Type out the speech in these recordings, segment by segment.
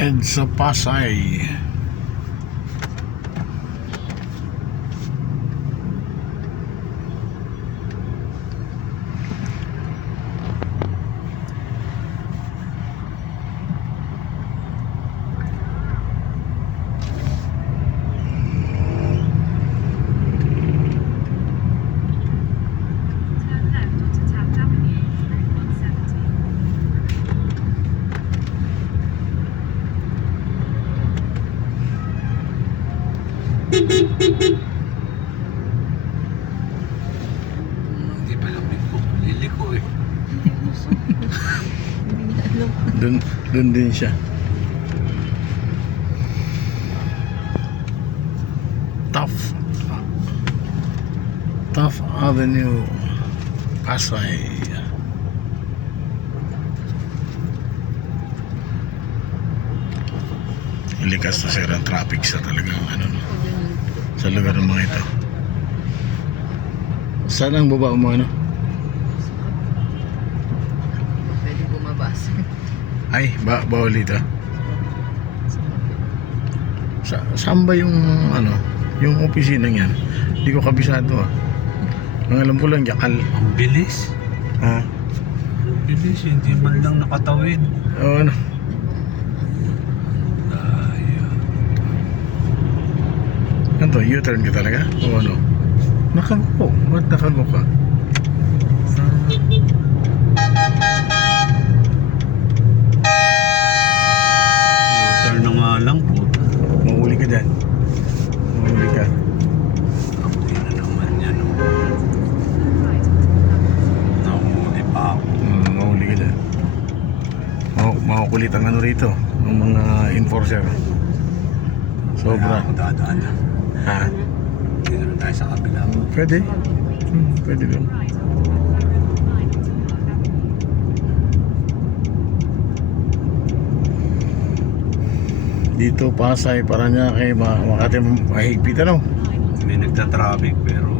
EDSA Pasay. Hindi pa lang liliko eh. Dun din siya. Tough Avenue, Pasay. Likas na sir ang traffic sa talagang ano, no? Sa lugar ng mga ito. Saan ang baba mo ano? Pwede bumabas. Ay, bawal dito. Saan ba yung ano, yung opisina yan? Hindi ko kabisado ah. Ang alam ko lang, Yakal. Ang bilis. Ha? Ang bilis, hindi man lang nakatawid. O ano? Ano to, U-turn ka talaga? O ano? Nakago. Ba't nakago ka? Turn na nga lang po. Mahuli ka dyan. Mahuli ka. Hindi na naman yan. Nahuli pa ako. Mahuli ka dyan. Makukulit ang ano rito. Ng mga enforcer. Sobra. Kaya ako dadaan na. Ha? Hindi na tayo sa kabila. Pwede. Pwede lang. Dito Pasay, Paranaque, Makati, mahigpit ano? May nagta-traffic pero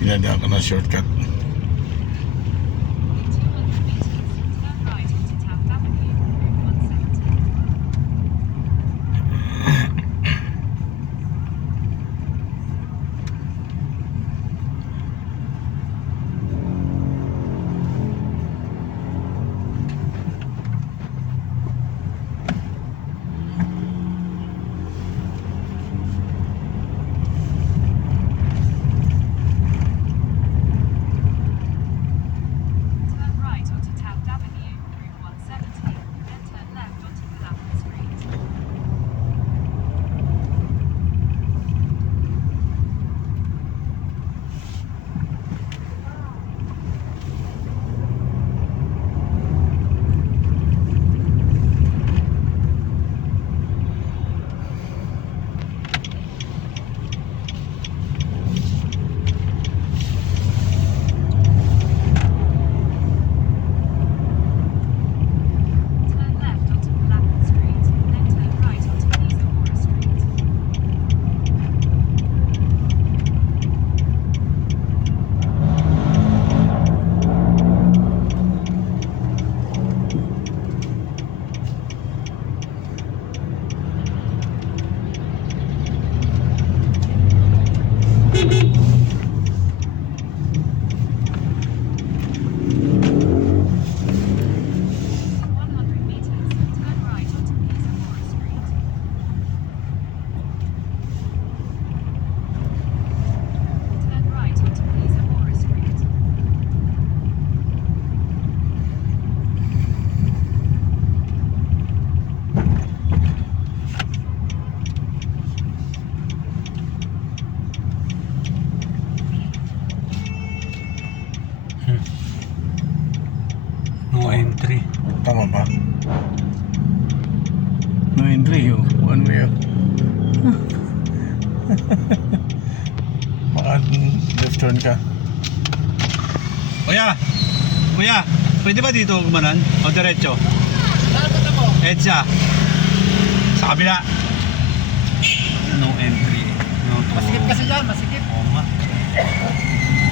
pinadaan ka na shortcut. you. One way. Baka left turn ka. Kuya! Kuya! Pwede ba dito kumanan? O diretso? EDSA. Sa kabila. No entry. No to... Masikip kasi dyan, masikip. Oo nga.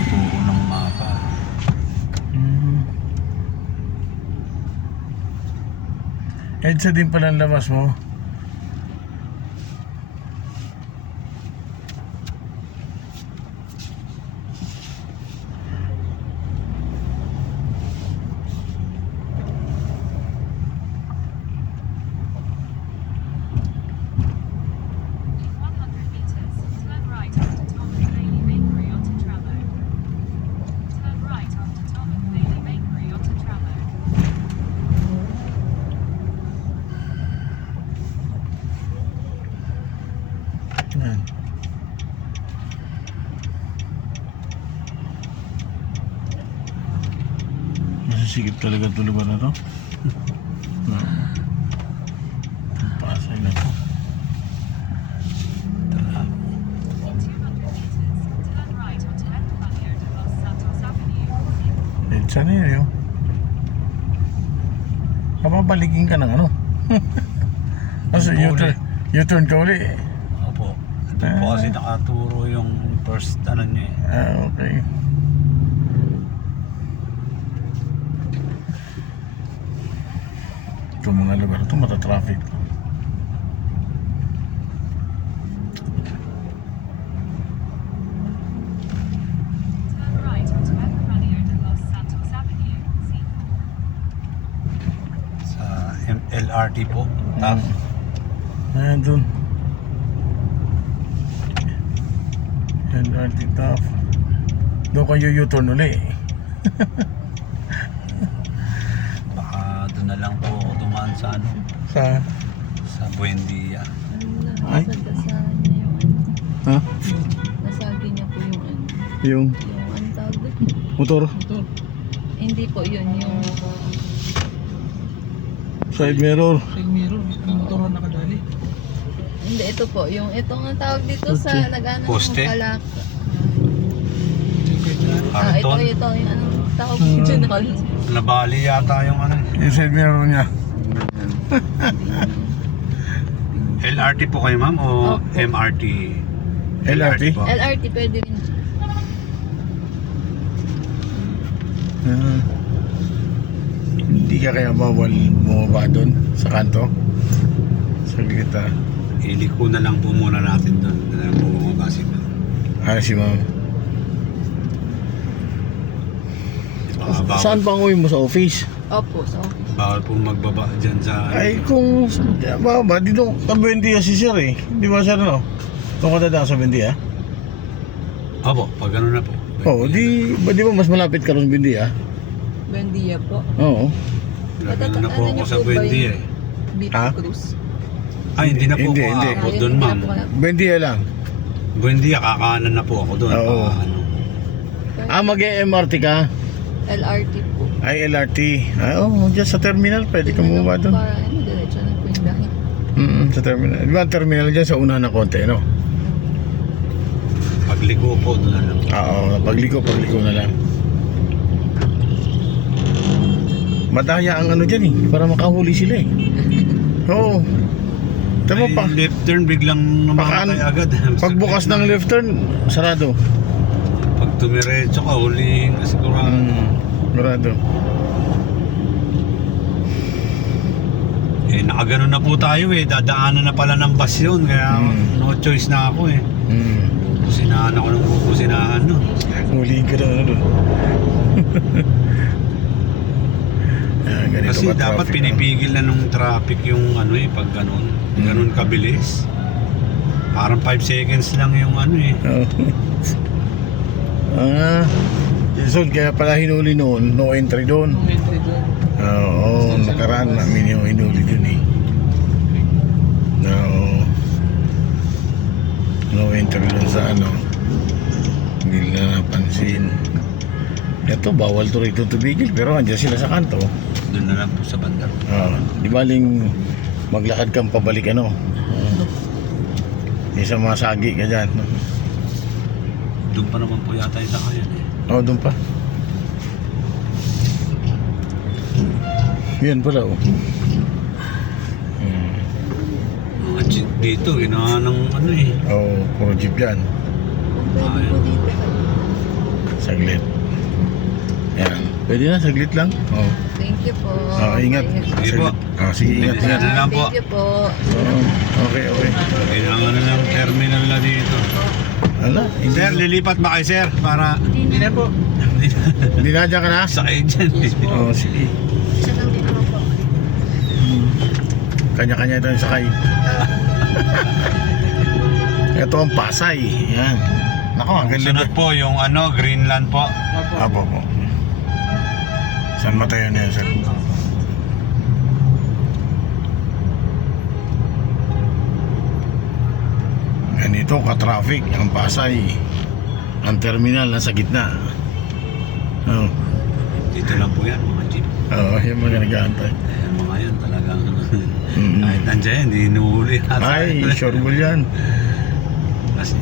Turo ng mapa. EDSA din pala ang labas mo. Yan. Masisikip talaga ito lugar na to. No. Pasay na to. Tara. EDSA na yun yun. Kapapalikin ka ng ano. Kasi U-turn ka uli. Opo. Doon po kasi nakaturo yung first ano niya eh. Okay. Ito mga lugar ito mata-traffic. Sa LRT po. TAF. Ayan dun. LRT TAF. Doon kayo U-turn uli. Baka doon na lang po ako dumaan sa ano. Sa Buendia. Ay. Nasagasaan niya yung ano. ha? Nasagi niya po yung ano. Yung Yung ano tawag doon? motor Hindi po yun, yung side mirror. Side mirror, yung motor na nakadali. hindi, ito po, yung ito nga tawag dito sa Poste. nag-ano ng Poste? kalak. Ito, Carton. yung anong tawag dyan na Nabali yata yung ano. Yung side mirror niya. LRT po kayo ma'am o Opo. MRT? LRT? po. LRT pwede rin. Hindi ka kaya bawal bumaba doon sa kanto? Sa gita. Iliko na lang po muna natin doon. Na lang po bumaba si ma'am. Si ma'am. Baka bawal, Saan pa ang uwi mo sa office? Opo, so bawal po magbaba dyan sa... Ay, kung baba, dito ka Buendia si Sir eh. Di ba Sir, no? Doon ka dadaan sa Buendia? Opo, pag ano na po. Oo, di ba mas malapit ka rin sa Buendia? Buendia po. Oo. Lagyan na po Ano ako niyo sa po ba Buendia yung eh. BP Ha? Cruz. Ay, hindi na po Hindi, ako hindi. aabot Ayun, doon hindi ma'am. na po wala. Buendia lang. Buendia, kakaanan na po ako doon. Oo. Ano. Mag-MRT ka? LRT po. Ay, LRT. Oo, dyan sa terminal, pwede ka bumaba doon. Para ano, diretso na po yung biyahe. Sa terminal. Di ba ang terminal dyan sa una na konti, no? Pagliko po doon na lang. Oo, pagliko na lang. Madaya ang ano dyan eh, para makahuli sila eh. Oo. Tama Ay, pa. left turn, biglang Pakaan- namamatay agad. Pagbukas ng left turn, sarado. Pag tumiretso ka, hulihin ka sigurado. Sarado. Eh, nakaganon na po tayo eh. Dadaanan na pala ng bus yun. Kaya no choice na ako eh. Pusinahan ako ng pupusinahan no. Huliin ka na ano doon. Ganito Kasi ka dapat traffic, pinipigil na nung traffic yung ano eh, pag ganon. Ganon kabilis. Parang 5 seconds lang yung ano eh. Jason, kaya pala hinuli noon, no entry doon. Nung entry doon. Oo, nakaraan namin yung hinuli doon eh. No entry doon sa ano. Hindi na napansin. Ito, bawal to rito tumigil, pero andyan sila sa kanto. Doon na lang po sa bandar. Di baling Maglakad kang pabalik ano. Isang mga sagi ka dyan. Doon pa naman po yata yung sakayan eh. Oo, doon pa. Yan pala oh. Mga jeep dito, ginawa ng ano eh. Oo, puro jeep yan. Kung pwede po dito. Saglit. Yan. Pwede na, saglit lang. Oo. Thank you po. Ingat. Sige po. Sige, ingat, ingat. Ano lang po. Thank you po. Oo, okay, okay. Kailangan na ng terminal na dito. Ala, Sir, lilipat ba kayo sir? Para Hindi na po. hindi na dyan ka na? sakay dyan. Oo, sige. Isa lang din ako po. Kanya-kanya ito yung sakay. Ito ang Pasay. Yan. Nako, ang ganda. Sunod po yung ano, Greenland po. Apo po. San Mateo na yan, sir? Ganito ka-traffic ang Pasay. Ang terminal nasa gitna. Oo. Dito lang po yan, mga jeep. Oo, yung mga nag-aantay. Ayan, mga yan talagang Mm. kahit nandiyan yan, hindi inuhuli. Ay, sure mo yan. Kasi